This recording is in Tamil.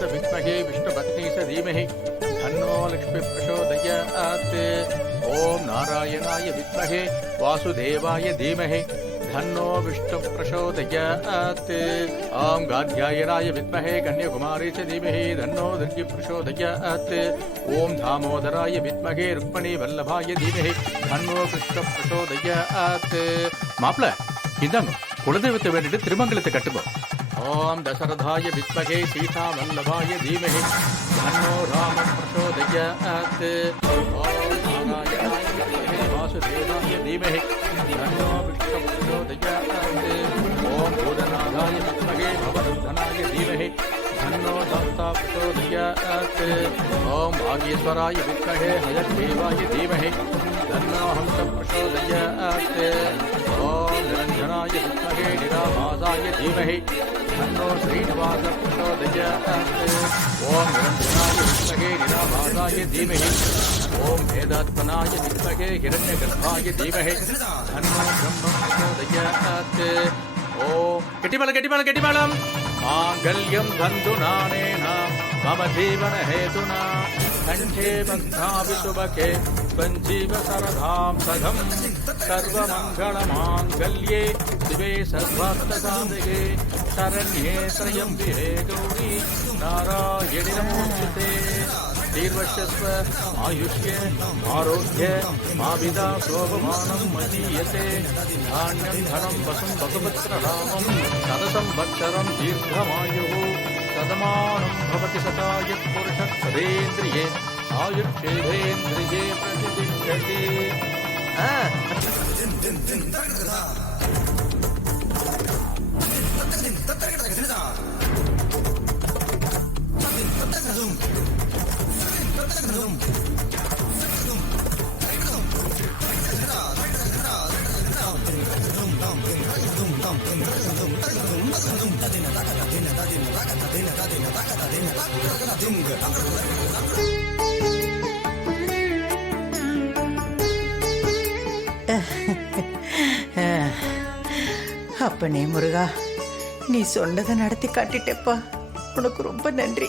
च विद्महे विष्णुपत्नी च धीमहि तन्नो लक्ष्मी प्रचोदयात्। ओम नारायणाय विद्महे वासुदेवाय धीमहि तन्नो विष्णु प्रचोदयात्। ओम गार्ग्यायनाय विद्महे कन्याकुमारी च धीमहि तन्नो दुर्गी प्रचोदयात्। ओम दामोदराय विद्महे रुक्मिणी वल्लभाय धीमहि तन्नो कृष्ण प्रचोदयात्। மாப்ள இந்தாங்க குலதெய்வத்தை வேண்டிட்டு திருமங்கலத்தை கட்டுப்போம். ஓம் தசரதாய வித்மகே சீதா வல்லபாய தீமஹி தன்னோ ராம பிரச்சோதயாத். ஓம் நாராயணாய வித்மகே வாசுதேவாய தீமஹி தன்னோ விஷ்ணு பிரச்சோதயாத். ஓம் பூதநாதாய வித்மகே பவதந்தனாய தீமஹி தன்னோ தத்தா பிரச்சோதயாத். ஓம் வாகீஸ்வராய வித்மகே ஹயக்ரீவாய தீமஹி தன்னோ ஹம்ச பிரச்சோதயாத். ओम निरंजनाय विद्महे निराभासाय धीमहि तन्नो श्रीनिवास प्रचोदयात्। ओम निरंजनाय विद्महे निराभासाय धीमहि ओम वेदात्मनाय विद्महे हिरण्यगर्भाय धीमहि तन्नो ब्रह्म प्रचोदयात्। ओम कटिबलं मांगल्यं धन्तुनानेन मम जीवन हेतुना कंठे बध्नाभिसुभगे संजीव सरधाम सघम सर्वमंगलमांगल्ये शिवे सर्वार्थसाधिके शरण्ये त्र्यम्बके गौरी नारायणि नमोस्तुते। दीर्घस्व आयुष्ये आरोग्य माविदा शोभमानं महीयते धान्यं धनं वसुं वसुपुत्ररामं शतसंवत्सरं दीर्घमायुः सदमानं भवति सताय पुरुषः सदेन्द्रिये आयुक्षेभेन्द्रिये प्रतिष्ठति। அப்பனே முருகா, நீ சொன்னதை நடத்தி காட்டிட்டேப்பா. உனக்கு ரொம்ப நன்றி.